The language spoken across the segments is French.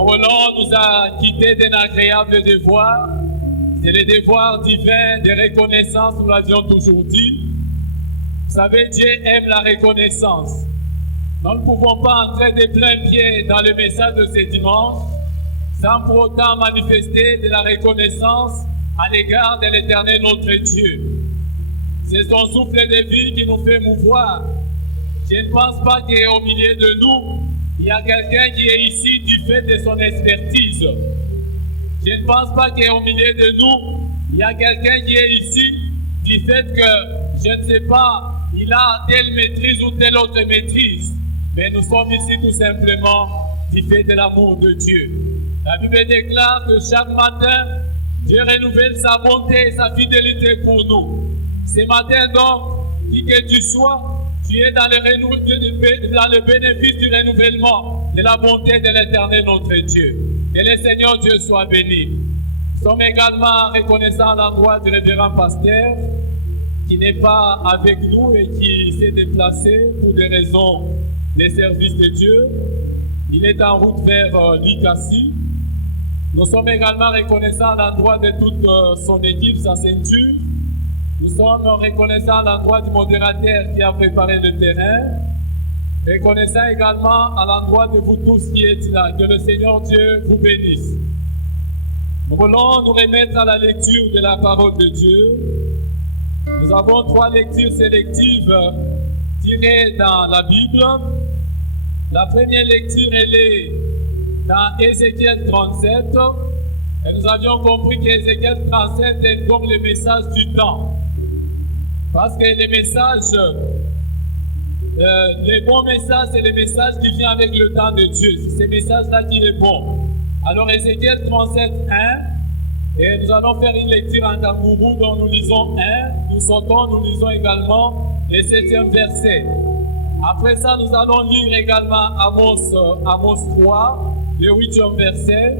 Roland nous a quittés d'un agréable devoir. C'est le devoir divin de reconnaissance, nous l'avions toujours dit. Vous savez, Dieu aime la reconnaissance. Nous ne pouvons pas entrer de plein pied dans le message de ce dimanche sans pour autant manifester de la reconnaissance à l'égard de l'Éternel notre Dieu. C'est son souffle de vie qui nous fait mouvoir. Je ne pense pas qu'au milieu de nous, il y a quelqu'un qui est ici du fait de son expertise. Je ne pense pas qu'au milieu de nous, il y a quelqu'un qui est ici du fait que, je ne sais pas, il a telle maîtrise ou telle autre maîtrise. Mais nous sommes ici tout simplement du fait de l'amour de Dieu. La Bible déclare que chaque matin, Dieu renouvelle sa bonté et sa fidélité pour nous. Ce matin donc, qui que tu sois, tu es dans le bénéfice du renouvellement de la bonté de l'Éternel notre Dieu. Et le Seigneur Dieu soit béni. Nous sommes également reconnaissants à l'endroit du révérend pasteur qui n'est pas avec nous et qui s'est déplacé pour des raisons de service de Dieu. Il est en route vers l'Icassie. Nous sommes également reconnaissants à l'endroit de toute son équipe, sa ceinture. Nous sommes reconnaissants à l'endroit du modérateur qui a préparé le terrain. Reconnaissants également à l'endroit de vous tous qui êtes là. Que le Seigneur Dieu vous bénisse. Nous voulons nous remettre à la lecture de la parole de Dieu. Nous avons 3 lectures sélectives tirées dans la Bible. La première lecture, elle est dans Ézéchiel 37. Et nous avions compris qu'Ézéchiel 37 est comme le message du temps. Parce que le message, le bon message, c'est le message qui vient avec le temps de Dieu. C'est ce message-là qui est bon. Alors Ézéchiel 37, 1, et nous allons faire une lecture en tambourou dont nous lisons 1, nous sautons, nous lisons également le 7e verset. Après ça, nous allons lire également Amos 3, le 8e verset.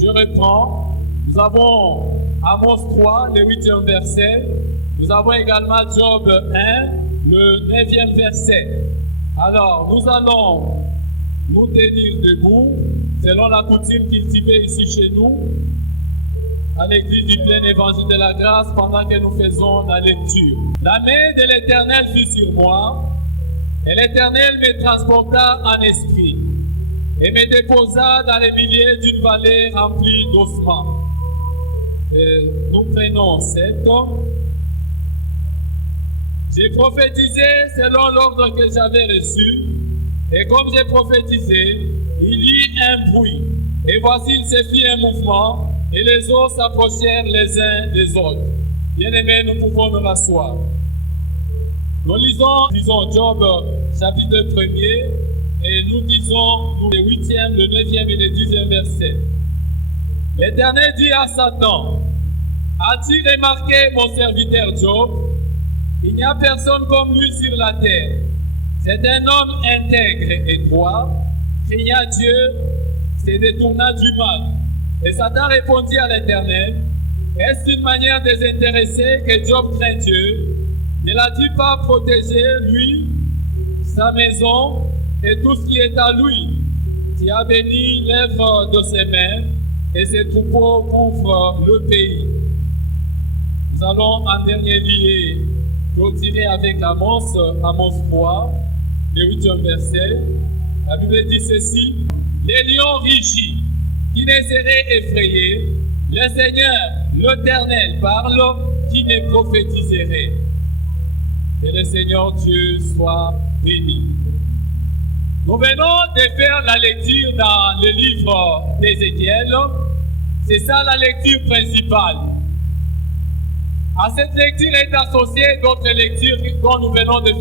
Je reprends. Nous avons Amos 3, le 8e verset. Nous avons également Job 1, le 9e verset. Alors, nous allons nous tenir debout, selon la coutume cultivée ici chez nous, à l'église du plein évangile de la grâce, pendant que nous faisons la lecture. La main de l'Éternel fut sur moi, et l'Éternel me transporta en esprit, et me déposa dans les milieux d'une vallée remplie d'ossements. Nous prenons 7. J'ai prophétisé selon l'ordre que j'avais reçu, et comme j'ai prophétisé, il y eut un bruit, et voici il se fit un mouvement, et les os s'approchèrent les uns des autres. Bien-aimés, nous pouvons nous rasseoir. Nous lisons Job chapitre 1er, et nous disons le 8e, le 9e et le 10e verset. L'Éternel dit à Satan, as-tu remarqué mon serviteur Job? Il n'y a personne comme lui sur la terre. C'est un homme intègre et droit, cria Dieu, se détourna du mal. Et Satan répondit à l'Éternel, est-ce une manière désintéressée que Job craint Dieu? Ne l'a-t-il pas protégé, lui, sa maison et tout ce qui est à lui? Tu as béni l'œuvre de ses mains et ses troupeaux couvrent le pays. Nous allons en dernier lieu clôturer avec Amos 3, le 8e verset. La Bible dit ceci, les lions rugis, qui ne seraient effrayés, le Seigneur, l'Éternel parle, qui ne prophétiserait. Que le Seigneur Dieu soit béni. Nous venons de faire la lecture dans le livre d'Ézéchiel. C'est ça la lecture principale. À cette lecture est associée d'autres lectures dont nous venons de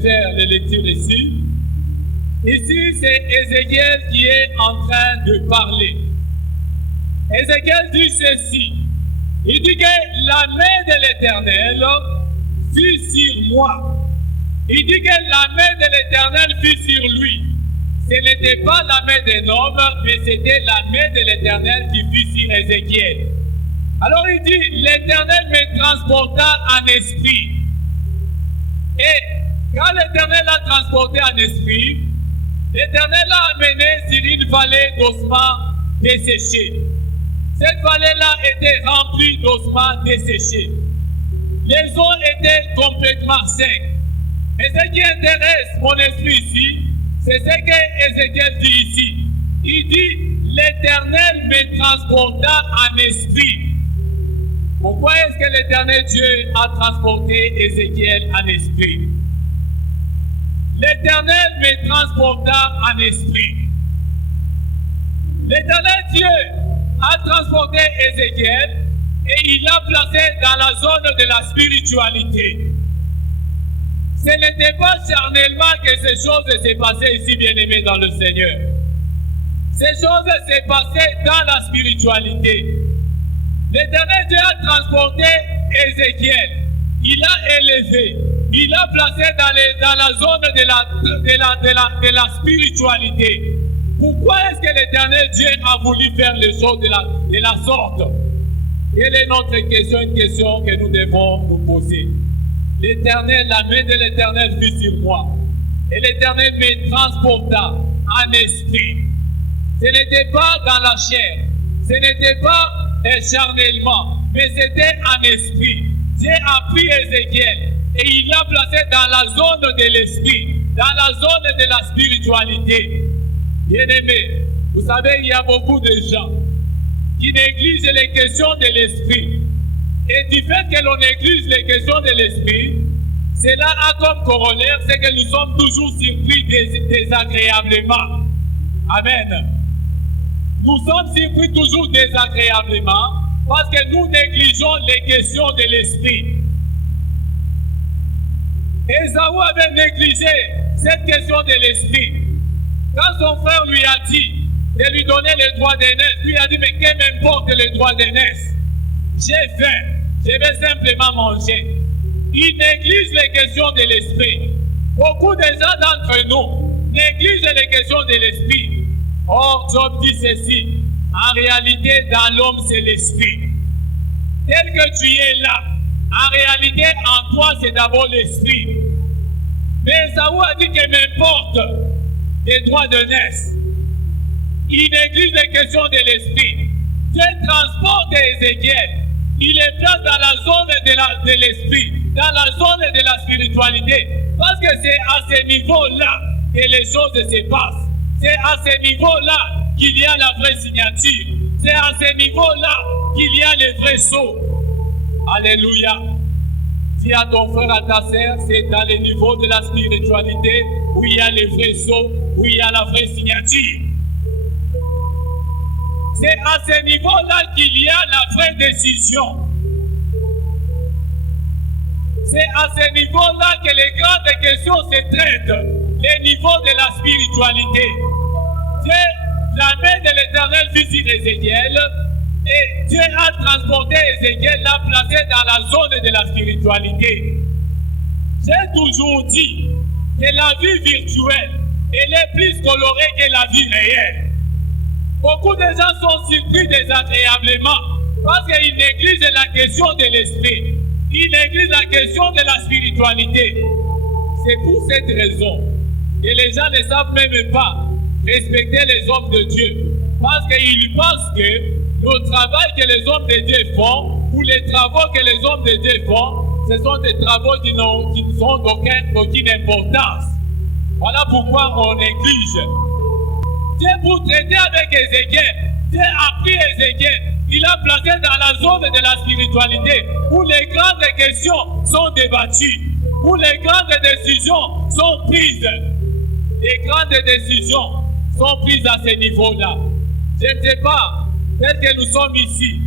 faire les lectures ici. Ici, c'est Ézéchiel qui est en train de parler. Ézéchiel dit ceci. Il dit que la main de l'Éternel fut sur moi. Il dit que la main de l'Éternel fut sur lui. Ce n'était pas la main d'un homme, mais c'était la main de l'Éternel qui fut sur Ézéchiel. Alors il dit, l'Éternel me transporta en esprit. Et quand l'Éternel l'a transporté en esprit, L'Éternel l'a amené sur une vallée d'ossements desséchés. Cette vallée-là était remplie d'ossements desséchés. Les eaux étaient complètement secs. Et ce qui intéresse mon esprit ici, c'est ce que Ézéchiel dit ici. Il dit, l'Éternel me transporta en esprit. Pourquoi est-ce que l'Éternel Dieu a transporté Ézéchiel en esprit? L'Éternel me transporta en esprit. L'Éternel Dieu a transporté Ézéchiel et il l'a placé dans la zone de la spiritualité. Ce n'était pas charnellement que ces choses s'est passées ici, bien-aimés dans le Seigneur. Ces choses s'est passées dans la spiritualité. L'Éternel Dieu a transporté Ézéchiel. Il l'a élevé. Il l'a placé dans la zone de la spiritualité. Pourquoi est-ce que l'Éternel Dieu a voulu faire les choses de la sorte? Quelle est notre question? Une question que nous devons nous poser. L'Éternel, la main de l'Éternel fut sur moi. Et l'Éternel me transporta en esprit. Ce n'était pas dans la chair. Ce n'était pas charnellement. Mais c'était en esprit. Dieu a pris Ézéchiel et il l'a placé dans la zone de l'esprit, dans la zone de la spiritualité. Bien-aimés, vous savez, il y a beaucoup de gens qui négligent les questions de l'esprit. Et du fait que l'on néglige les questions de l'esprit, cela a comme corollaire, c'est que nous sommes toujours surpris désagréablement. Amen. Nous sommes surpris toujours désagréablement parce que nous négligeons les questions de l'esprit. Ésaü avait négligé cette question de l'esprit. Quand son frère lui a dit de lui donner les droits d'aînesse, lui a dit, mais qu'est-ce que m'importe les droits d'aînesse? J'ai faim, je vais simplement manger. Il néglige les questions de l'esprit. Beaucoup de gens d'entre nous négligent les questions de l'esprit. Or, Job dit ceci, en réalité, dans l'homme, c'est l'esprit. Tel que tu es là, en réalité, en toi, c'est d'abord l'esprit. Mais Ésaü a dit que m'importe les droits d'aînesse. Il néglige les questions de l'esprit. Dieu transporte Ézéchiel. Il est place dans la zone de l'esprit, dans la zone de la spiritualité. Parce que c'est à ce niveau-là que les choses se passent. C'est à ce niveau-là qu'il y a la vraie signature. C'est à ce niveau-là qu'il y a les vrais sauts. Alléluia. Dis à ton frère, à ta sœur, c'est dans les niveaux de la spiritualité où il y a les vrais sauts, où il y a la vraie signature. C'est à ce niveau-là qu'il y a la vraie décision. C'est à ce niveau-là que les grandes questions se traitent, les niveaux de la spiritualité. La main de l'Éternel fut sur Ézéchiel et Dieu a transporté Ézéchiel, l'a placé dans la zone de la spiritualité. J'ai toujours dit que la vie virtuelle, elle est plus colorée que la vie réelle. Beaucoup de gens sont surpris désagréablement parce qu'ils négligent la question de l'esprit. Ils négligent la question de la spiritualité. C'est pour cette raison que les gens ne savent même pas respecter les hommes de Dieu. Parce qu'ils pensent que le travail que les hommes de Dieu font, ou les travaux que les hommes de Dieu font, ce sont des travaux qui ne sont d'aucune importance. Voilà pourquoi on néglige. Dieu, pour traiter avec Ézéchiel, Dieu a pris Ézéchiel, il l'a placé dans la zone de la spiritualité où les grandes questions sont débattues, où les grandes décisions sont prises. Les grandes décisions sont prises à ce niveau-là. Je ne sais pas, tel que nous sommes ici,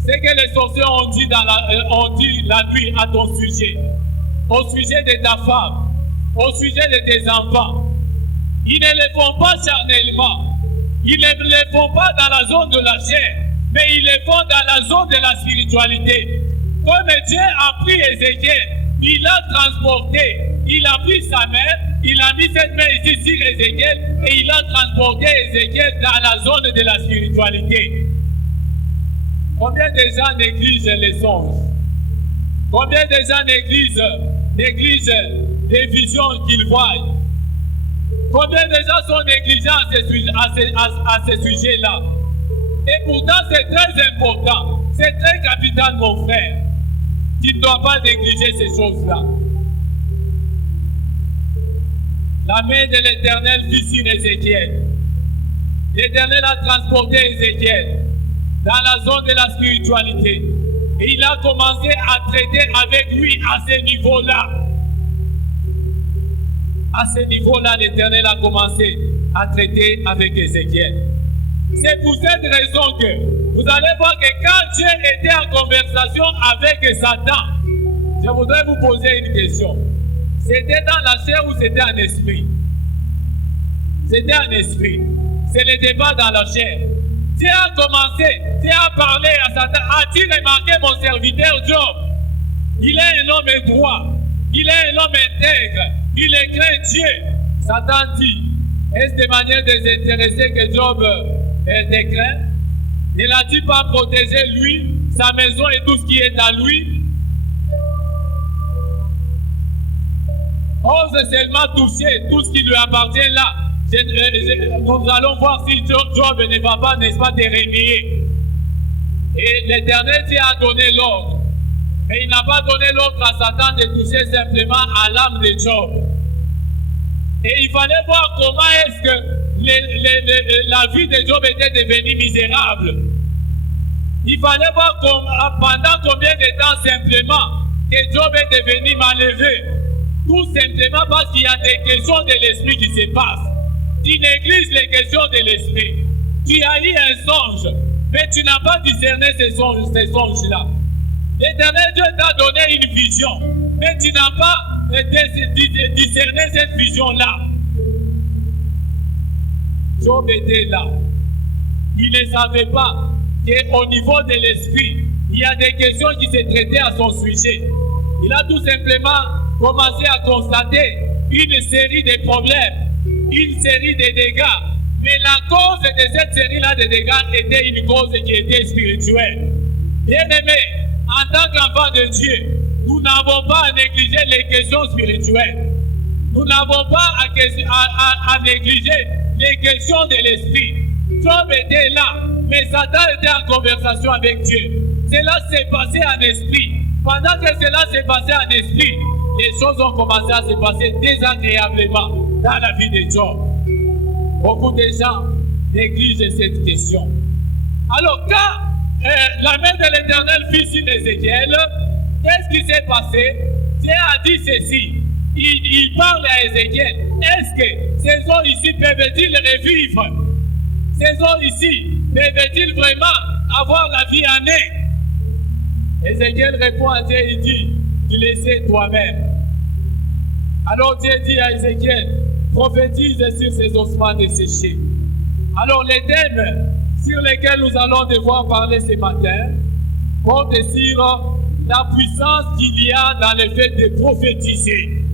ce que les sorciers ont dit la nuit à ton sujet, au sujet de ta femme, au sujet de tes enfants. Ils ne les font pas charnellement, ils ne les font pas dans la zone de la chair, mais ils les font dans la zone de la spiritualité. Comme Dieu a pris Ézéchiel, il l'a transporté, il a pris sa main, il a mis cette main ici sur Ézéchiel et il a transporté Ézéchiel dans la zone de la spiritualité. Combien de gens négligent les songes? Combien de gens négligent les visions qu'ils voient? Combien de gens sont négligents à ces sujets-là? Et pourtant, c'est très important. C'est très capital, mon frère. Tu ne dois pas négliger ces choses-là. La main de l'Éternel fut sur Ézéchiel. L'Éternel a transporté Ézéchiel dans la zone de la spiritualité. Et il a commencé à traiter avec lui à ce niveau-là. À ce niveau-là, l'Éternel a commencé à traiter avec Ézéchiel. C'est pour cette raison que vous allez voir que quand Dieu était en conversation avec Satan, je voudrais vous poser une question. C'était dans la chair ou c'était en esprit? C'était en esprit. Ce n'était pas dans la chair. Dieu a commencé, Dieu a parlé à Satan. As-tu remarqué mon serviteur Job? Il est un homme droit. Il est un homme intègre. Il est craint Dieu. Satan dit, est-ce de manière désintéressée que Job est craint? Ne l'a-t-il pas protégé lui, sa maison et tout ce qui est à lui? Ose seulement toucher tout ce qui lui appartient là. Nous allons voir si Job ne va pas, n'est-ce pas, te réveiller. Et l'Éternel Dieu a donné l'ordre. Mais il n'a pas donné l'ordre à Satan de toucher simplement à l'âme de Job. Et il fallait voir comment est-ce que la vie de Job était devenue misérable. Il fallait voir pendant combien de temps simplement que Job est devenu malheureux. Tout simplement parce qu'il y a des questions de l'esprit qui se passent. Tu négliges les questions de l'esprit. Tu as eu un songe, mais tu n'as pas discerné ces songes-là. L'Éternel Dieu t'a donné une vision, mais tu n'as pas discerné cette vision-là. Job était là. Il ne savait pas qu'au niveau de l'esprit, il y a des questions qui se traitaient à son sujet. Il a tout simplement commencé à constater une série de problèmes, une série de dégâts. Mais la cause de cette série-là de dégâts était une cause qui était spirituelle. Bien-aimés, en tant qu'enfants de Dieu, nous n'avons pas à négliger les questions spirituelles. Nous n'avons pas à négliger les questions de l'esprit. Job était là, mais Satan était en conversation avec Dieu. Cela s'est passé en esprit. Pendant que cela s'est passé en esprit, les choses ont commencé à se passer désagréablement dans la vie de Job. Beaucoup de gens négligent cette question. Alors quand la main de l'Éternel fut sur Ézéchiel, qu'est-ce qui s'est passé? Dieu a dit ceci. Il parle à Ézéchiel. Est-ce que ces eaux ici peuvent-ils revivre? Ces eaux ici peuvent-ils vraiment avoir la vie en eux? Ézéchiel répond à Dieu, il dit, tu le sais toi-même. Alors Dieu dit à Ézéchiel, prophétise sur ces ossements desséchés. Alors les thèmes sur lesquels nous allons devoir parler ce matin portent sur la puissance qu'il y a dans le fait de prophétiser.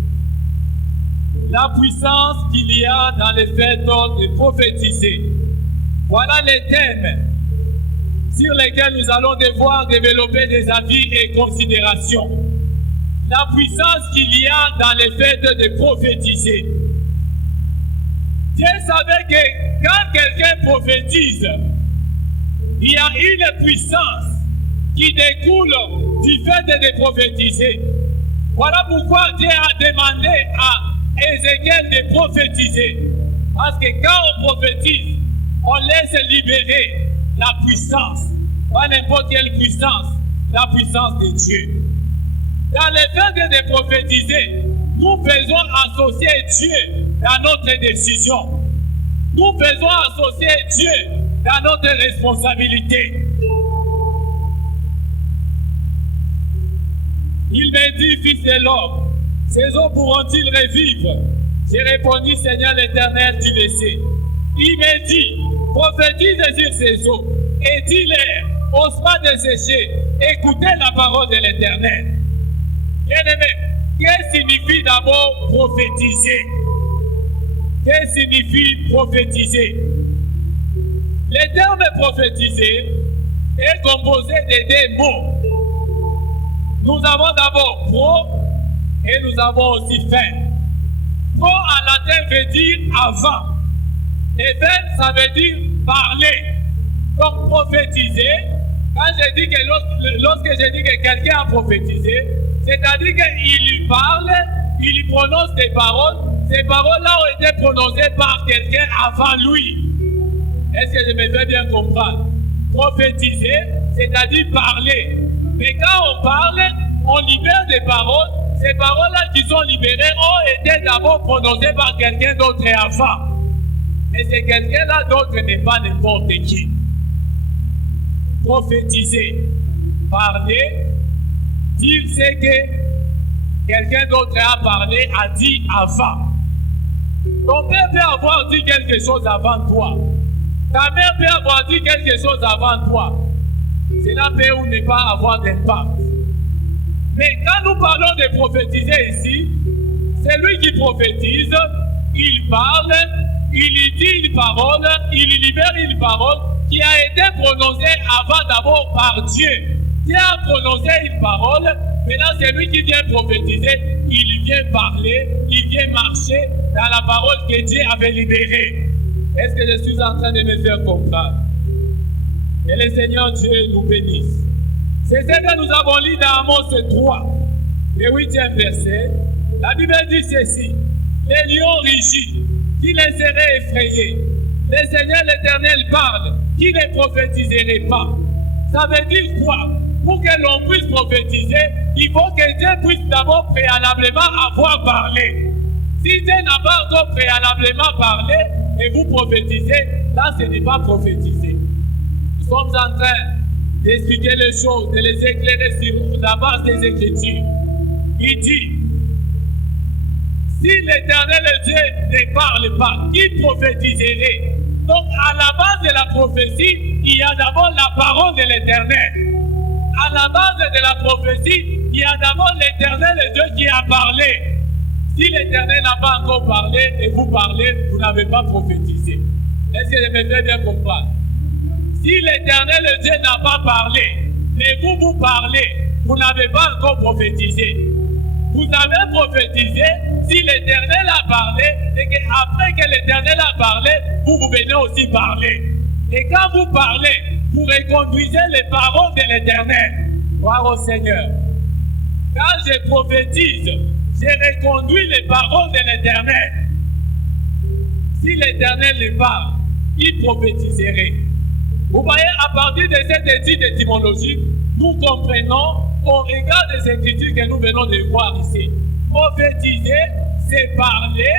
La puissance qu'il y a dans le fait de prophétiser. Voilà les thèmes sur lesquels nous allons devoir développer des avis et considérations. La puissance qu'il y a dans le fait de prophétiser. Dieu savait que quand quelqu'un prophétise, il y a une puissance qui découle du fait de prophétiser. Voilà pourquoi Dieu a demandé à Ézéchiel de prophétiser. Parce que quand on prophétise, on laisse libérer la puissance. Pas n'importe quelle puissance, la puissance de Dieu. Dans le fait de prophétiser, nous faisons associer Dieu dans notre décision. Nous faisons associer Dieu dans notre responsabilité. Il me dit, fils de l'homme, ces eaux pourront-ils revivre? J'ai répondu, Seigneur l'Éternel, tu le sais. Il me dit, prophétise sur ces eaux et dis-leur, ossements desséchés, écoutez la parole de l'Éternel. Bien-aimé, qu'est-ce que signifie d'abord prophétiser? Qu'est-ce que signifie prophétiser? Le terme prophétiser est composé de deux mots. Nous avons d'abord pro et nous avons aussi fin. Pro en latin veut dire avant. Et ben, ça veut dire parler. Donc prophétiser, quand je dis que lorsque je dis que quelqu'un a prophétisé, c'est-à-dire qu'il lui parle, il lui prononce des paroles, ces paroles-là ont été prononcées par quelqu'un avant lui. Est-ce que je me fais bien comprendre? Prophétiser, c'est-à-dire parler. Mais quand on parle, on libère des paroles. Ces paroles-là qui sont libérées ont été d'abord prononcées par quelqu'un d'autre avant. Mais c'est quelqu'un-là d'autre n'est pas n'importe qui. Prophétiser, parler, dire ce que quelqu'un d'autre a parlé, a dit avant. Ton père peut avoir dit quelque chose avant toi. Ta mère peut avoir dit quelque chose avant toi. Cela peut ou ne pas avoir d'impact. Mais quand nous parlons de prophétiser ici, c'est lui qui prophétise, il parle, il dit une parole, il libère une parole qui a été prononcée avant d'abord par Dieu. Dieu a prononcé une parole, maintenant c'est lui qui vient prophétiser, il vient parler, il vient marcher dans la parole que Dieu avait libérée. Est-ce que je suis en train de me faire comprendre? Et le Seigneur Dieu nous bénisse. C'est ce que nous avons lu dans Amos 3, le 8e verset. La Bible dit ceci: les lions rugissent, qui les seraient effrayés? Le Seigneur l'Éternel parle, qui ne prophétiserait pas? Ça veut dire quoi? Pour que l'on puisse prophétiser, il faut que Dieu puisse d'abord préalablement avoir parlé. Si Dieu n'a pas encore préalablement parlé et vous prophétisez, là ce n'est pas prophétiser. Nous sommes en train d'expliquer les choses, de les éclairer sur la base des Écritures. Il dit: si l'Éternel Dieu ne parle pas, qui prophétiserait? Donc à la base de la prophétie, il y a d'abord la parole de l'Éternel. À la base de la prophétie, il y a d'abord l'Éternel Dieu qui a parlé. Si l'Éternel n'a pas encore parlé et vous parlez, vous n'avez pas prophétisé. Est-ce que je me fais bien comprendre? Si l'Éternel Dieu n'a pas parlé, mais vous parlez, vous n'avez pas encore prophétisé. Vous avez prophétisé si l'Éternel a parlé et qu'après que l'Éternel a parlé, vous venez aussi parler. Et quand vous parlez, vous reconduisez les paroles de l'Éternel. Gloire au Seigneur. Quand je prophétise, je reconduis les paroles de l'Éternel. Si l'Éternel les parle, il prophétiserait. Vous voyez, à partir de cette étude étymologique, nous comprenons au regard des Écritures que nous venons de voir ici. Prophétiser, c'est parler,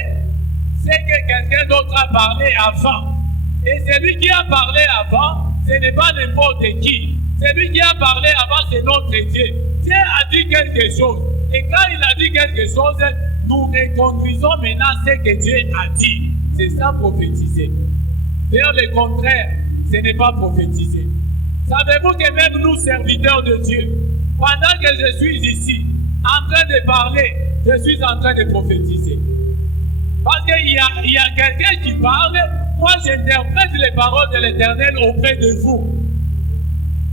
c'est que quelqu'un d'autre a parlé avant. Et celui qui a parlé avant, ce n'est pas n'importe qui. Celui qui a parlé avant, c'est notre Dieu. Dieu a dit quelque chose. Et quand il a dit quelque chose, nous reconduisons maintenant ce que Dieu a dit. C'est ça prophétiser. D'ailleurs, le contraire, ce n'est pas prophétiser. Savez-vous que même nous, serviteurs de Dieu, pendant que je suis ici, en train de parler, je suis en train de prophétiser. Parce qu'il y a quelqu'un qui parle, moi j'interprète les paroles de l'Éternel auprès de vous.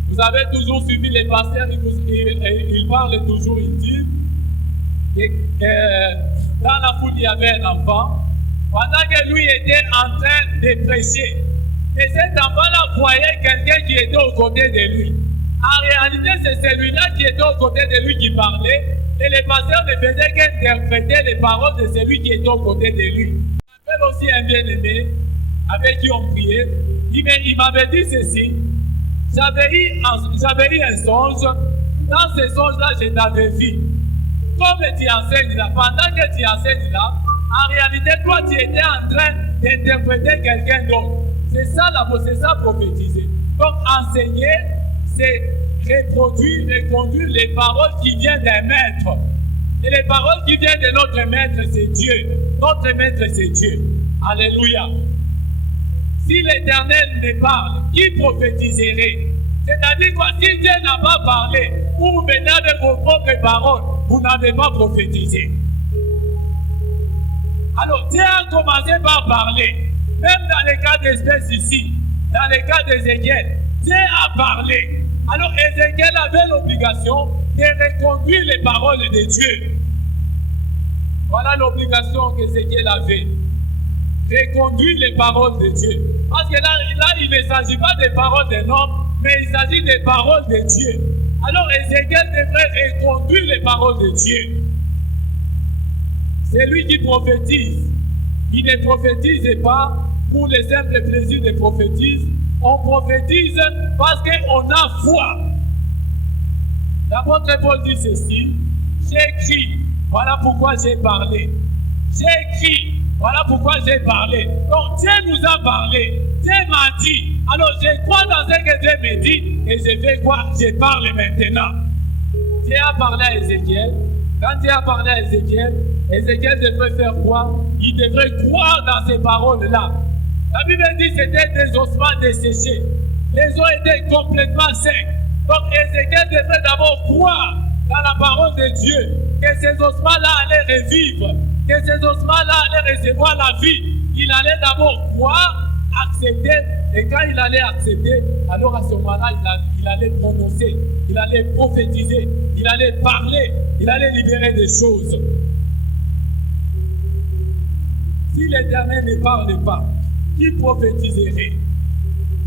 Vous avez toujours suivi les pasteurs, ils parlent toujours, ils disent que dans la foule il y avait un enfant, pendant que lui était en train de prêcher. Et cet enfant-là voyait quelqu'un qui était aux côtés de lui. En réalité, c'est celui-là qui était aux côtés de lui qui parlait, et les pasteurs ne faisaient qu'interpréter les paroles de celui qui était aux côtés de lui. J'avais aussi un bien-aimé avec qui on priait. Il m'avait dit ceci: j'avais eu un songe. Dans ce songe-là, je t'avais vu. Comme tu enseignes là, pendant que tu enseignes là, en réalité, toi, tu étais en train d'interpréter quelqu'un d'autre. C'est ça prophétiser. Donc, enseigner, c'est reproduire, reconduire les paroles qui viennent d'un maître. Et les paroles qui viennent de notre maître, c'est Dieu. Notre maître, c'est Dieu. Alléluia. Si l'Éternel ne parle, qui prophétiserait? C'est-à-dire quoi? Si Dieu n'a pas parlé, vous venez avec vos propres paroles, vous n'avez pas prophétisé. Alors, Dieu a commencé par parler. Même dans les cas d'espèces ici, dans les cas d'Ézéchiel, Dieu a parlé. Alors Ézéchiel avait l'obligation de reconduire les paroles de Dieu. Voilà l'obligation qu'Ézéchiel avait. Reconduire les paroles de Dieu. Parce que là, il ne s'agit pas des paroles d'un homme, mais il s'agit des paroles de Dieu. Alors Ézéchiel devrait reconduire les paroles de Dieu. C'est lui qui prophétise. Il ne prophétise pas pour le simple plaisir de prophétiser. On prophétise parce qu'on a foi. L'apôtre Paul dit ceci: j'ai écrit, voilà pourquoi j'ai parlé. J'ai écrit, voilà pourquoi j'ai parlé. Donc Dieu nous a parlé. Dieu m'a dit. Alors je crois dans ce que Dieu me dit et je fais quoi? Je parle maintenant. Dieu a parlé à Ézéchiel. Quand Dieu a parlé à Ézéchiel, Ézéchiel devrait faire quoi? Il devrait croire dans ces paroles-là. La Bible dit que c'était des ossements desséchés. Les os étaient complètement secs. Donc Ézéchiel devrait d'abord croire dans la parole de Dieu, que ces ossements-là allaient revivre, que ces ossements-là allaient recevoir la vie. Il allait d'abord croire, accepter, et quand il allait accepter, alors à ce moment-là, il allait prononcer, il allait prophétiser, il allait parler, il allait libérer des choses. Si l'Éternel ne parle pas, qui prophétiserait?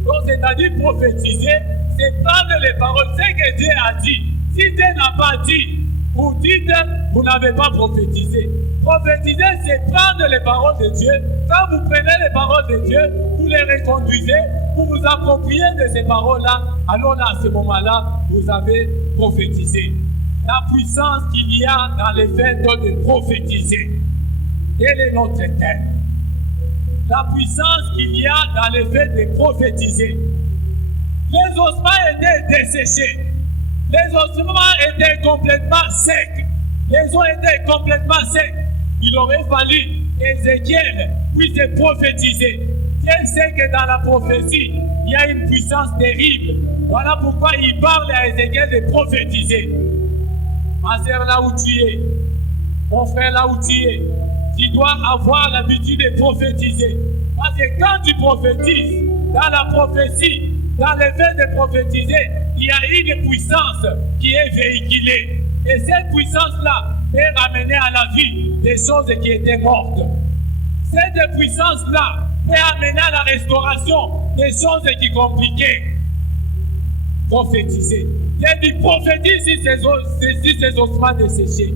Donc c'est-à-dire prophétiser, c'est prendre les paroles, ce que Dieu a dit. Si Dieu n'a pas dit, vous dites, vous n'avez pas prophétisé. Prophétiser, c'est prendre les paroles de Dieu. Quand vous prenez les paroles de Dieu, vous les reconduisez, vous vous appropriez de ces paroles-là, alors là, à ce moment-là, vous avez prophétisé. La puissance qu'il y a dans le fait de prophétiser. Quel est notre thème? La puissance qu'il y a dans le fait de prophétiser. Les ossements étaient desséchés. Les ossements étaient complètement secs. Les os étaient complètement secs. Il aurait fallu qu'Ézéchiel puisse prophétiser. Dieu sait que dans la prophétie, il y a une puissance terrible. Voilà pourquoi il parle à Ézéchiel de prophétiser. Ma sœur, là où tu es, mon frère, là où tu es, tu dois avoir l'habitude de prophétiser. Parce que quand tu prophétises, dans la prophétie, dans le fait de prophétiser, il y a une puissance qui est véhiculée. Et cette puissance-là peut ramener à la vie des choses qui étaient mortes. Cette puissance-là peut amener à la restauration des choses qui sont compliquées. Prophétiser. Il a dit prophétise si ces ossements desséchés.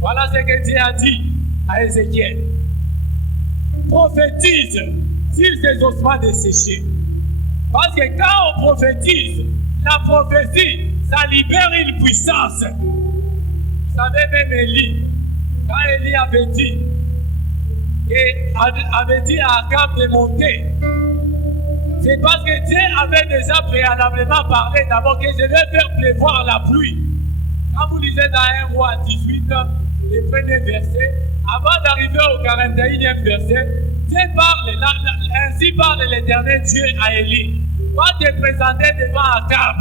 Voilà ce que Dieu a dit à Ézéchiel. Prophétise sur ces ossements desséchés. Parce que quand on prophétise, la prophétie, ça libère une puissance. Vous savez, même Élie, quand Élie avait dit à Akab de monter, c'est parce que Dieu avait déjà préalablement parlé d'abord que je vais faire pleuvoir la pluie. Quand vous lisez dans 1 roi 18, le premier verset, avant d'arriver au 41e verset, Dieu parle, ainsi parle l'Éternel Dieu à Élie. Va te présenter devant Akab,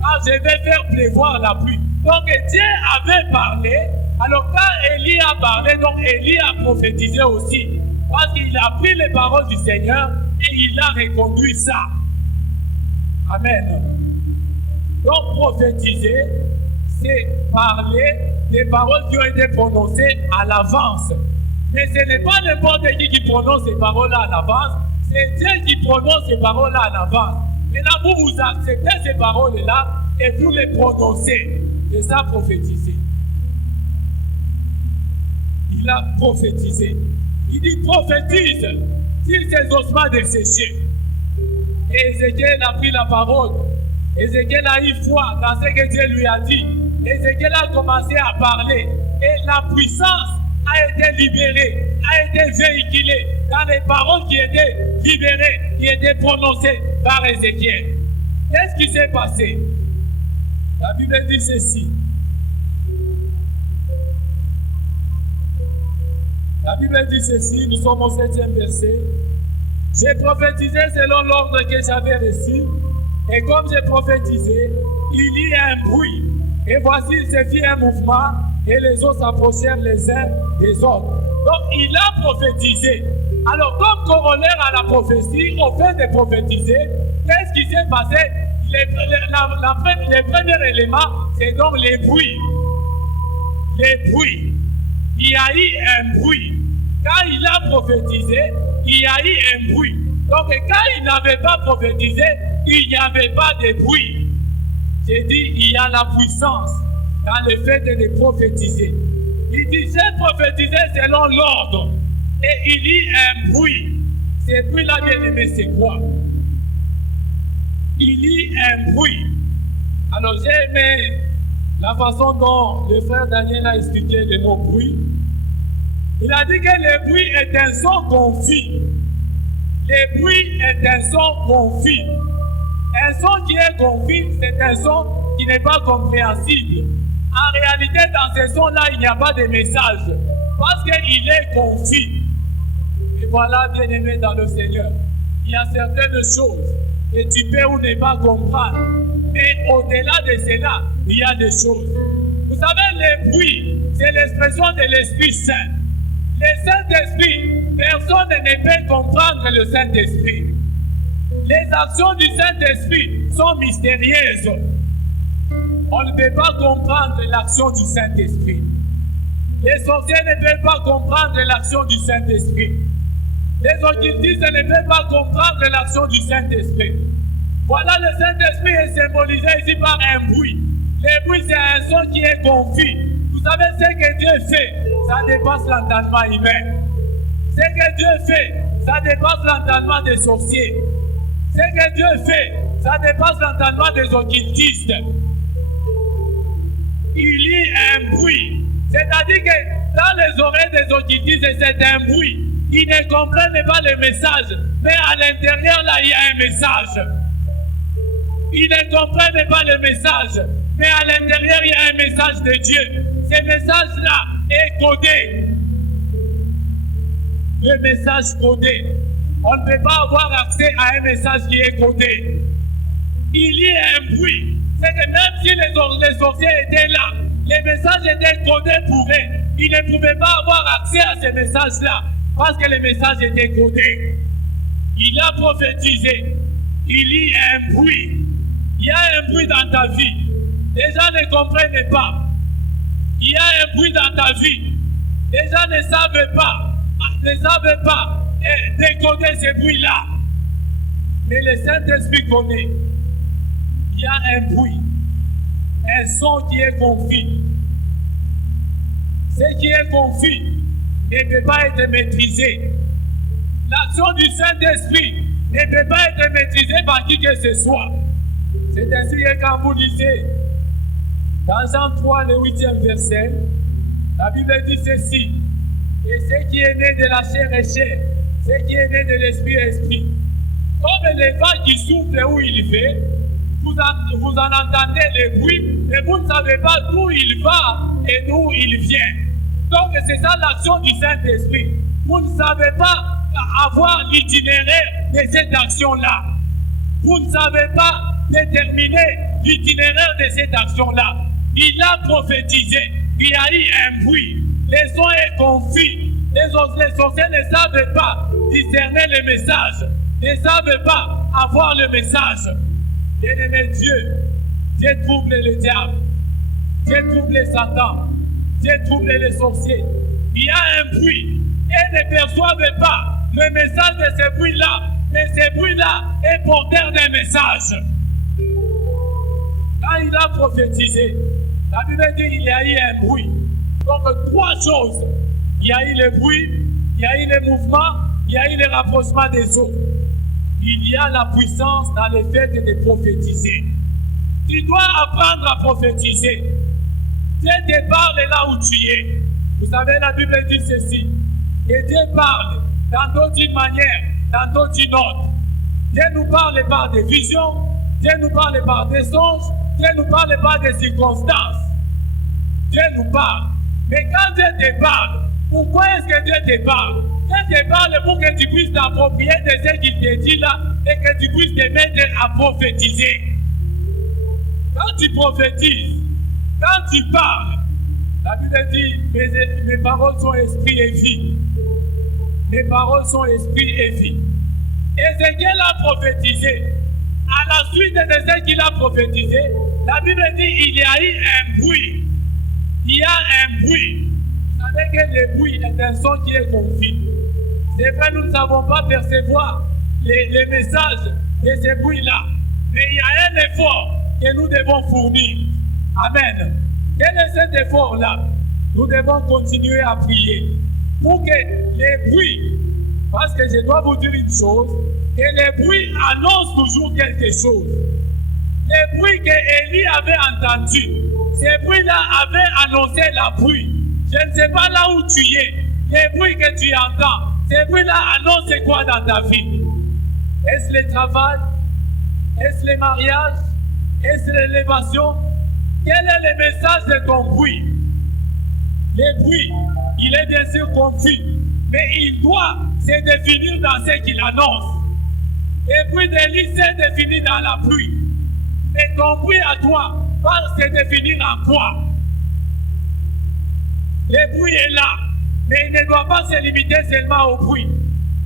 car je vais faire pleuvoir la pluie. Donc Dieu avait parlé, alors quand Élie a parlé, donc Élie a prophétisé aussi. Parce qu'il a pris les paroles du Seigneur et il a reconduit ça. Amen. Donc prophétiser, c'est parler des paroles qui ont été prononcées à l'avance. Mais ce n'est pas n'importe qui prononce ces paroles-là à l'avance, c'est Dieu qui prononce ces paroles-là à l'avance. Maintenant, vous acceptez ces paroles-là et vous les prononcez. C'est ça prophétiser. Il a prophétisé. Il dit prophétise sur ces ossements desséchés. Et Ézéchiel a pris la parole. Ézéchiel a eu foi dans ce que Dieu lui a dit. Ézéchiel a commencé à parler. Et la puissance a été libérée, a été véhiculée dans les paroles qui étaient libérées, qui étaient prononcées par Ézéchiel. Qu'est-ce qui s'est passé? La Bible dit ceci. La Bible dit ceci, nous sommes au 7e verset. J'ai prophétisé selon l'ordre que j'avais reçu, et comme j'ai prophétisé, il y a un bruit. Et voici, il se fit un mouvement, et les autres s'approchèrent les uns des autres. Donc, il a prophétisé. Alors, comme corollaire à la prophétie, au fait de prophétiser, qu'est-ce qui s'est passé? Le premier élément, c'est donc les bruits. Les bruits. il y a eu un bruit. Quand il a prophétisé, il y a eu un bruit. Donc quand il n'avait pas prophétisé, il n'y avait pas de bruit. J'ai dit, il y a la puissance dans le fait de prophétiser. Il dit, j'ai prophétisé selon l'ordre. Et il y a un bruit. Ce bruit-là, bien aimé, c'est quoi? Il y a un bruit. Alors j'ai aimé la façon dont le frère Daniel a expliqué le mot bruit. Il a dit que le bruit est un son confus. Le bruit est un son confus. Un son qui est confus, c'est un son qui n'est pas compréhensible. En réalité, dans ce son-là, il n'y a pas de message. Parce qu'il est confus. Et voilà, bien aimé dans le Seigneur, il y a certaines choses que tu peux ou ne pas comprendre. Mais au-delà de cela, il y a des choses. Vous savez, le bruit, c'est l'expression de l'Esprit Saint. Le Saint-Esprit, personne ne peut comprendre le Saint-Esprit. Les actions du Saint-Esprit sont mystérieuses. On ne peut pas comprendre l'action du Saint-Esprit. Les sorciers ne peuvent pas comprendre l'action du Saint-Esprit. Les occultistes ne peuvent pas comprendre l'action du Saint-Esprit. Voilà, le Saint-Esprit est symbolisé ici par un bruit. Le bruit, c'est un son qui est confus. Vous savez ce que Dieu fait, ça dépasse l'entendement humain. Ce que Dieu fait, ça dépasse l'entendement des sorciers. Ce que Dieu fait, ça dépasse l'entendement des occultistes. Il y a un bruit. C'est-à-dire que dans les oreilles des occultistes, c'est un bruit. Ils ne comprennent pas le message. Mais à l'intérieur, là, il y a un message. Ils ne comprennent pas le message. Mais à l'intérieur, il y a un message de Dieu. Ce message-là est codé. Le message codé. On ne peut pas avoir accès à un message qui est codé. Il y a un bruit. C'est que même si les sorciers étaient là, les messages étaient codés pour eux. Ils ne pouvaient pas avoir accès à ces messages-là parce que les messages étaient codés. Il a prophétisé. Il y a un bruit. Il y a un bruit dans ta vie. Les gens ne comprennent pas. Il y a un bruit dans ta vie. Les gens ne savent pas décoder ce bruit-là. Mais le Saint-Esprit connaît. Il y a un bruit. Un son qui est confus. Ce qui est confus ne peut pas être maîtrisé. L'action du Saint-Esprit ne peut pas être maîtrisée par qui que ce soit. C'est ainsi que quand vous lisez dans Jean 3, le 8e verset, la Bible dit ceci. Et ce qui est né de la chair est chair, ce qui est né de l'esprit est esprit. Comme le vent qui souffle où il fait, vous en entendez le bruit, mais vous ne savez pas d'où il va et d'où il vient. Donc c'est ça l'action du Saint-Esprit. Vous ne savez pas avoir l'itinéraire de cette action-là. Vous ne savez pas déterminer l'itinéraire de cette action-là. Il a prophétisé, il y a eu un bruit, les sons est confus, les sorciers ne savent pas discerner le message, ne savent pas avoir le message. Bien-aimé Dieu trouble le diable, Dieu trouble Satan, Dieu trouble les sorciers. Il y a un bruit et ne perçoivent pas le message de ce bruit-là, mais ce bruit-là est porteur d'un message. Quand il a prophétisé, la Bible dit qu'il y a eu un bruit. Donc trois choses. Il y a eu le bruit, il y a eu le mouvement, il y a eu le rapprochement des eaux. Il y a la puissance dans le fait de prophétiser. Tu dois apprendre à prophétiser. Dieu te parle là où tu es. Vous savez, la Bible dit ceci. Et Dieu parle tantôt d'une manière, tantôt d'une autre. Dieu nous parle par des visions, Dieu nous parle par des songes, Dieu nous parle par des circonstances. Dieu nous parle. Mais quand Dieu te parle, pourquoi est-ce que Dieu te parle? Dieu te parle pour que tu puisses t'approprier de ce qu'il te dit là et que tu puisses te mettre à prophétiser. Quand tu prophétises, quand tu parles, la Bible dit, mes paroles sont esprit et vie. Mes paroles sont esprit et vie. Ézéchiel a prophétisé. À la suite de ce qu'il a prophétisé, la Bible dit il y a eu un bruit. Il y a un bruit. Vous savez que le bruit est un son qui est confus. C'est vrai, nous ne savons pas percevoir les messages de ces bruits-là. Mais il y a un effort que nous devons fournir. Amen. Quel est cet effort-là? Nous devons continuer à prier pour que les bruits, parce que je dois vous dire une chose, que les bruits annoncent toujours quelque chose. Les bruits que Élie avait entendus, ces bruits-là avaient annoncé la pluie. Je ne sais pas là où tu es, les bruits que tu entends, ces bruits-là annoncent quoi dans ta vie? Est-ce le travail? Est-ce le mariage? Est-ce l'élévation? Quel est le message de ton bruit? Le bruit, il est bien sûr confus, mais il doit se définir dans ce qu'il annonce. Le bruit d'Élie s'est défini dans la pluie. Mais ton bruit à toi va se définir en quoi? Le bruit est là, mais il ne doit pas se limiter seulement au bruit.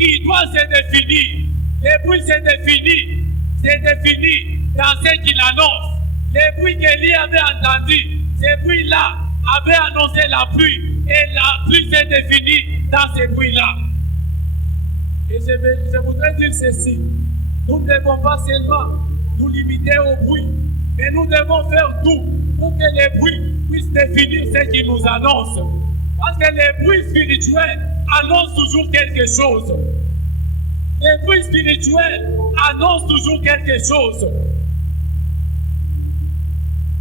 Il doit se définir. Le bruit se définit dans ce qu'il annonce. Le bruit qu'Élie avait entendu, ce bruit-là avait annoncé la pluie, et la pluie s'est définie dans ce bruit-là. Et je voudrais dire ceci, nous ne devons pas seulement nous limiter au bruit, mais nous devons faire tout pour que les bruits puissent définir ce qui nous annonce. Parce que les bruits spirituels annoncent toujours quelque chose. Les bruits spirituels annoncent toujours quelque chose.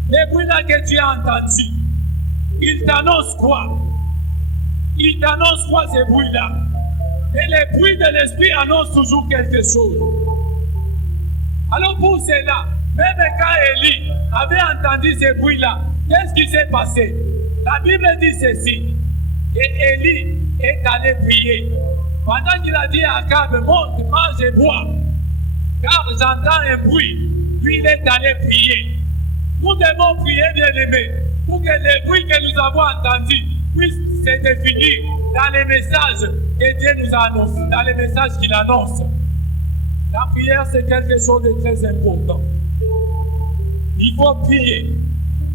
Les bruits là que tu as entendus, ils t'annoncent quoi? Ils t'annoncent quoi ces bruits-là? Et les bruits de l'esprit annoncent toujours quelque chose. Alors pour cela, même quand Élie avait entendu ces bruits-là, qu'est-ce qui s'est passé? La Bible dit ceci. Et Élie est allé prier. Pendant qu'il a dit à Akab, monte, mange et bois, car j'entends un bruit, lui il est allé prier. Nous devons prier, bien-aimés, pour que les bruits que nous avons entendus puissent se définir dans les messages que Dieu nous a annoncés, dans les messages qu'il annonce. La prière, c'est quelque chose de très important. Il faut prier.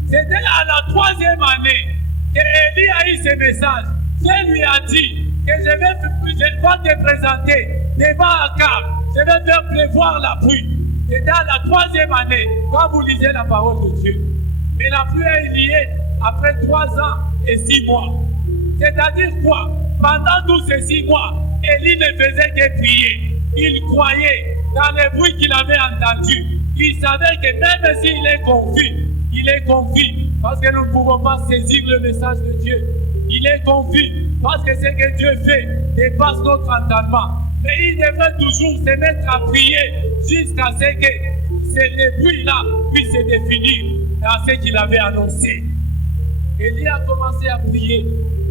C'était à la 3e année que Élie a eu ce message. Dieu lui a dit que je vais te présenter devant Akab. Je vais faire pleuvoir la pluie. C'était à la 3e année, quand vous lisez la parole de Dieu. Mais la pluie est liée après 3 ans et 6 mois. C'est-à-dire quoi? Pendant tous ces 6 mois, Élie ne faisait que prier. Il croyait dans les bruits qu'il avait entendus. Il savait que même s'il est confus, il est confus parce que nous ne pouvons pas saisir le message de Dieu. Il est confus parce que ce que Dieu fait dépasse notre entendement. Mais il devrait toujours se mettre à prier jusqu'à ce que ces bruits-là puissent se définir dans ce qu'il avait annoncé. Élie a commencé à prier.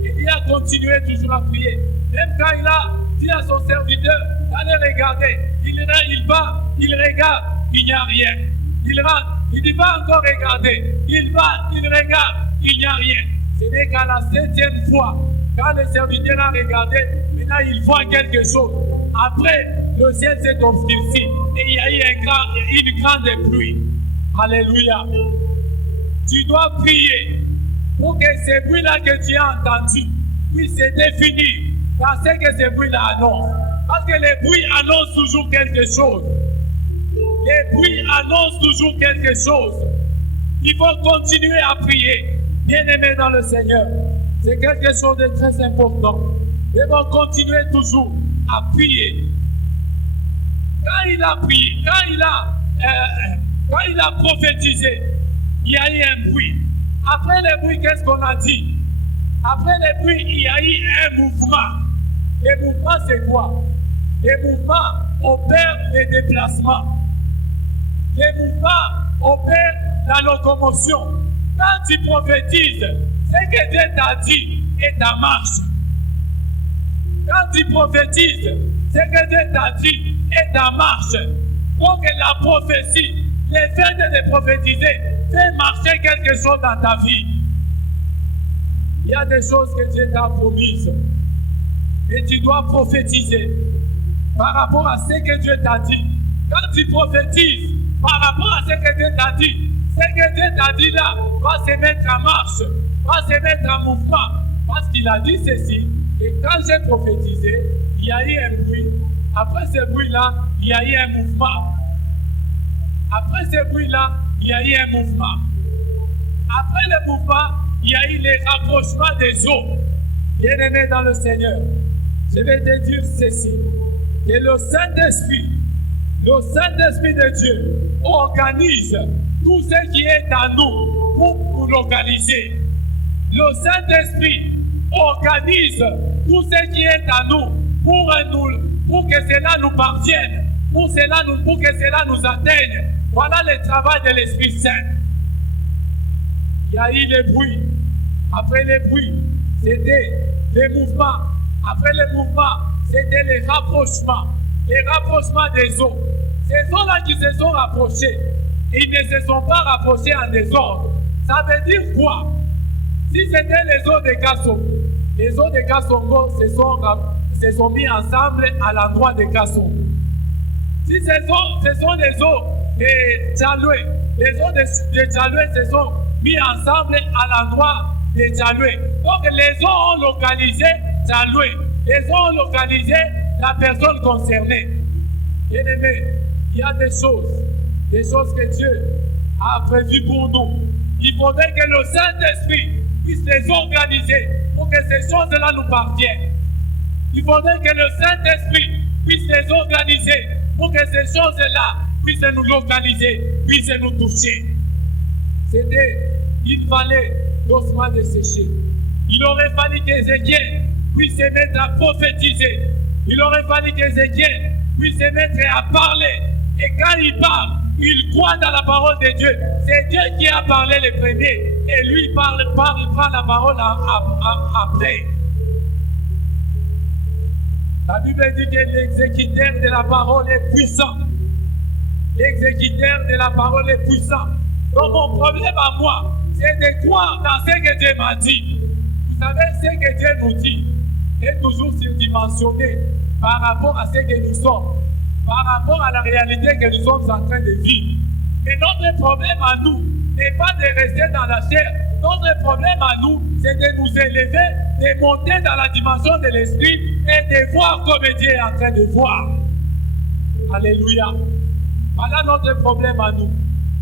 Élie a continué toujours à prier. Même quand il a dit à son serviteur d'aller regarder, il va, il regarde, il n'y a rien. Il rentre, il dit va encore regarder. Il va, il regarde, il n'y a rien. Ce n'est qu'à la 7e fois, quand le serviteur a regardé, maintenant il voit quelque chose. Après, le ciel s'est obscurci et il y a eu une grande pluie. Alléluia. Tu dois prier pour que ces bruits-là que tu as entendus puissent se définir dans ce que ces bruits-là annoncent. Parce que les bruits annoncent toujours quelque chose. Les bruits annoncent toujours quelque chose. Il faut continuer à prier. Bien-aimés dans le Seigneur, c'est quelque chose de très important. Nous devons continuer toujours à prier. Quand il a prié, quand il a prophétisé, il y a eu un bruit. Après le bruit, qu'est-ce qu'on a dit? Après le bruit, il y a eu un mouvement. Le mouvement, c'est quoi? Le mouvement opère les déplacements. Le mouvement opère la locomotion. Quand tu prophétises, ce que Dieu t'a dit est en marche. Quand tu prophétises, ce que Dieu t'a dit est en marche. Donc la prophétie, le fait de prophétiser, fait marcher quelque chose dans ta vie. Il y a des choses que Dieu t'a promises. Et tu dois prophétiser par rapport à ce que Dieu t'a dit. Quand tu prophétises par rapport à ce que Dieu t'a dit, ce que Dieu t'a dit là va se mettre en marche, va se mettre en mouvement, Parce qu'il a dit ceci, et quand j'ai prophétisé, il y a eu un bruit. Après ce bruit-là, il y a eu un mouvement. Après ce bruit-là, il y a eu un mouvement. Après le mouvement, il y a eu les rapprochements des eaux. Bien-aimé dans le Seigneur, je vais te dire ceci, que le Saint-Esprit de Dieu organise tout ce qui est en nous pour nous localiser. Le Saint-Esprit organise tout ce qui est en nous pour que cela nous parvienne, pour que cela nous atteigne. Voilà le travail de l'Esprit Saint. Il y a eu les bruits. Après les bruits, c'était les mouvements. Après les mouvements, c'était les rapprochements des eaux. Ces eaux-là qui se sont rapprochées, ils ne se sont pas rapprochés en désordre. Ça veut dire quoi? Si c'était les eaux de Kassongo se sont mis ensemble à l'endroit de Kassongo. Si ce sont les eaux de Tchaloué, les eaux de Tchaloué se sont mis ensemble à l'endroit de Tchaloué. Donc les eaux ont localisé Tchaloué. Les eaux ont localisé la personne concernée. Bien-aimé, il y a des choses que Dieu a prévues pour nous. Il faudrait que le Saint-Esprit puisse les organiser pour que ces choses-là nous parviennent. Il faudrait que le Saint-Esprit puisse les organiser pour que ces choses-là puissent nous localiser, puissent nous toucher. Il fallait l'osement dessécher. Il aurait fallu qu'Ézéchiel puisse se mettre à prophétiser. Il aurait fallu qu'Ézéchiel puisse se mettre à parler. Et quand il parle, il croit dans la parole de Dieu. C'est Dieu qui a parlé le premier. Et lui prend la parole après. La Bible dit que l'exécuteur de la parole est puissant. L'exécuteur de la parole est puissant. Donc mon problème à moi, c'est de croire dans ce que Dieu m'a dit. Vous savez, ce que Dieu nous dit est toujours surdimensionné par rapport à ce que nous sommes, par rapport à la réalité que nous sommes en train de vivre. Et notre problème à nous n'est pas de rester dans la chair. Notre problème à nous, c'est de nous élever, de monter dans la dimension de l'esprit et de voir comme Dieu est en train de voir. Alléluia. Voilà notre problème à nous.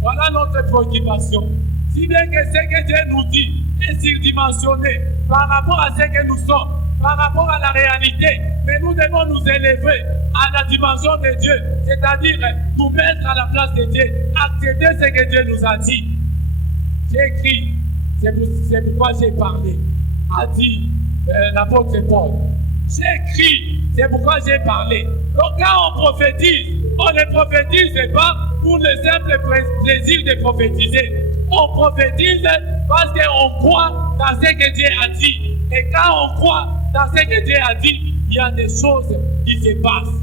Voilà notre préoccupation. Si bien que ce que Dieu nous dit est surdimensionné par rapport à ce que nous sommes, par rapport à la réalité, mais nous devons nous élever à la dimension de Dieu, c'est-à-dire nous mettre à la place de Dieu, accepter ce que Dieu nous a dit. J'ai écrit, c'est pourquoi j'ai parlé, a dit l'apôtre Paul. J'ai écrit, c'est pourquoi j'ai parlé. Donc quand on ne prophétise pas pour le simple plaisir de prophétiser. On prophétise parce qu'on croit dans ce que Dieu a dit. Et quand on croit dans ce que Dieu a dit, il y a des choses qui se passent.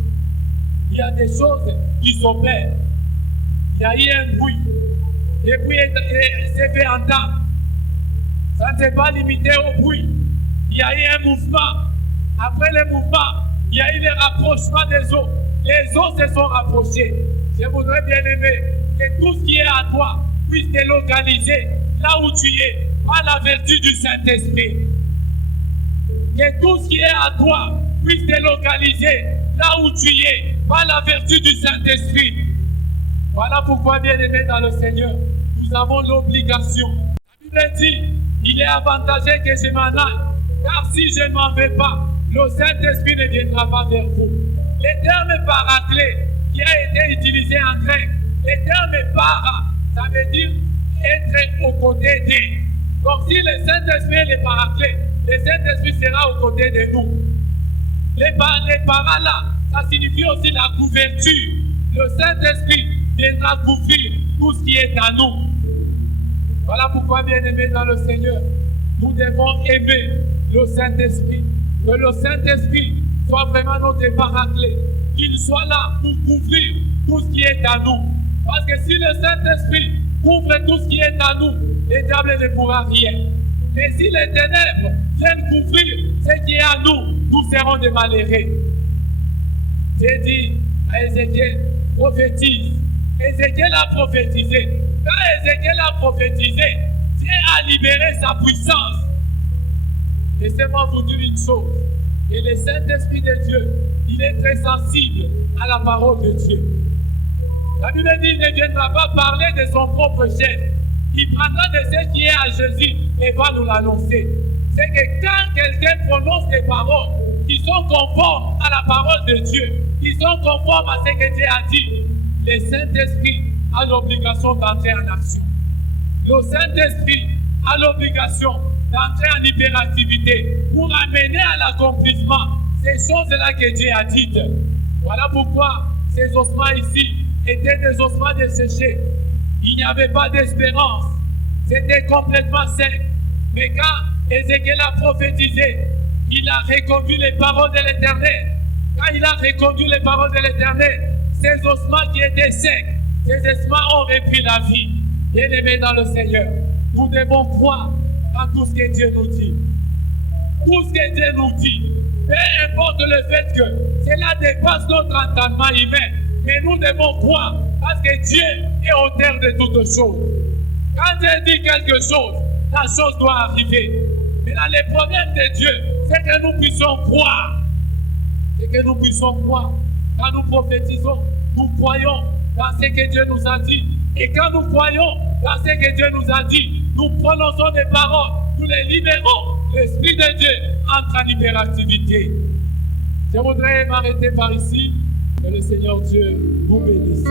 Il y a des choses qui s'opèrent. Il y a eu un bruit. Le bruit s'est fait entendre. Ça ne s'est pas limité au bruit. Il y a eu un mouvement. Après le mouvement, il y a eu le rapprochement des eaux. Les eaux se sont rapprochées. Je voudrais bien aimer que tout ce qui est à toi puisse te localiser là où tu es, par la vertu du Saint-Esprit. Que tout ce qui est à toi puisse te localiser là où tu es, par la vertu du Saint-Esprit. Voilà pourquoi, bien aimé dans le Seigneur, nous avons l'obligation. La Bible dit, il est avantageux que je m'en aille, car si je ne m'en vais pas, le Saint-Esprit ne viendra pas vers vous. Le terme paraclet qui a été utilisé en grec, le terme para, ça veut dire être aux côtés d'eux. Donc si le Saint-Esprit est le paraclet, le Saint-Esprit sera aux côtés de nous. Les paras là, ça signifie aussi la couverture. Le Saint-Esprit viendra couvrir tout ce qui est en nous. Voilà pourquoi, bien aimés dans le Seigneur, nous devons aimer le Saint-Esprit. Que le Saint-Esprit soit vraiment notre paraclet. Qu'il soit là pour couvrir tout ce qui est en nous. Parce que si le Saint-Esprit couvre tout ce qui est en nous, le diable ne pourra rien. Mais si les ténèbres viennent couvrir ce qui est en nous, nous serons des malheureux. J'ai dit à Ézéchiel, prophétise. Ézéchiel a prophétisé. Quand Ézéchiel a prophétisé, Dieu a libéré sa puissance. Laissez-moi vous dire une chose. Et le Saint-Esprit de Dieu, il est très sensible à la parole de Dieu. La Bible dit qu'il ne viendra pas parler de son propre chef. Il prendra de ce qui est à Jésus et va nous l'annoncer. C'est que quand quelqu'un prononce des paroles qui sont conformes à la parole de Dieu, qui sont conformes à ce que Dieu a dit, le Saint-Esprit a l'obligation d'entrer en action. Le Saint-Esprit a l'obligation d'entrer en hyperactivité pour amener à l'accomplissement ces choses-là que Dieu a dites. Voilà pourquoi ces ossements ici étaient des ossements desséchés. Il n'y avait pas d'espérance. C'était complètement sec. Mais quand Ézéchiel a prophétisé, il a reconduit les paroles de l'Éternel. Quand il a reconduit les paroles de l'Éternel, ces ossements qui étaient secs, ces ossements ont repris la vie. Bien-aimés dans le Seigneur, nous devons croire en tout ce que Dieu nous dit. Tout ce que Dieu nous dit, peu importe le fait que cela dépasse notre entendement humain, mais nous devons croire parce que Dieu est auteur de toutes choses. Quand Dieu dit quelque chose, la chose doit arriver. Mais là, le problème de Dieu, c'est que nous puissions croire. C'est que nous puissions croire. Quand nous prophétisons, nous croyons dans ce que Dieu nous a dit. Et quand nous croyons dans ce que Dieu nous a dit, nous prononçons des paroles, nous les libérons. L'Esprit de Dieu entre en hyperactivité. Je voudrais m'arrêter par ici. Que le Seigneur Dieu vous bénisse.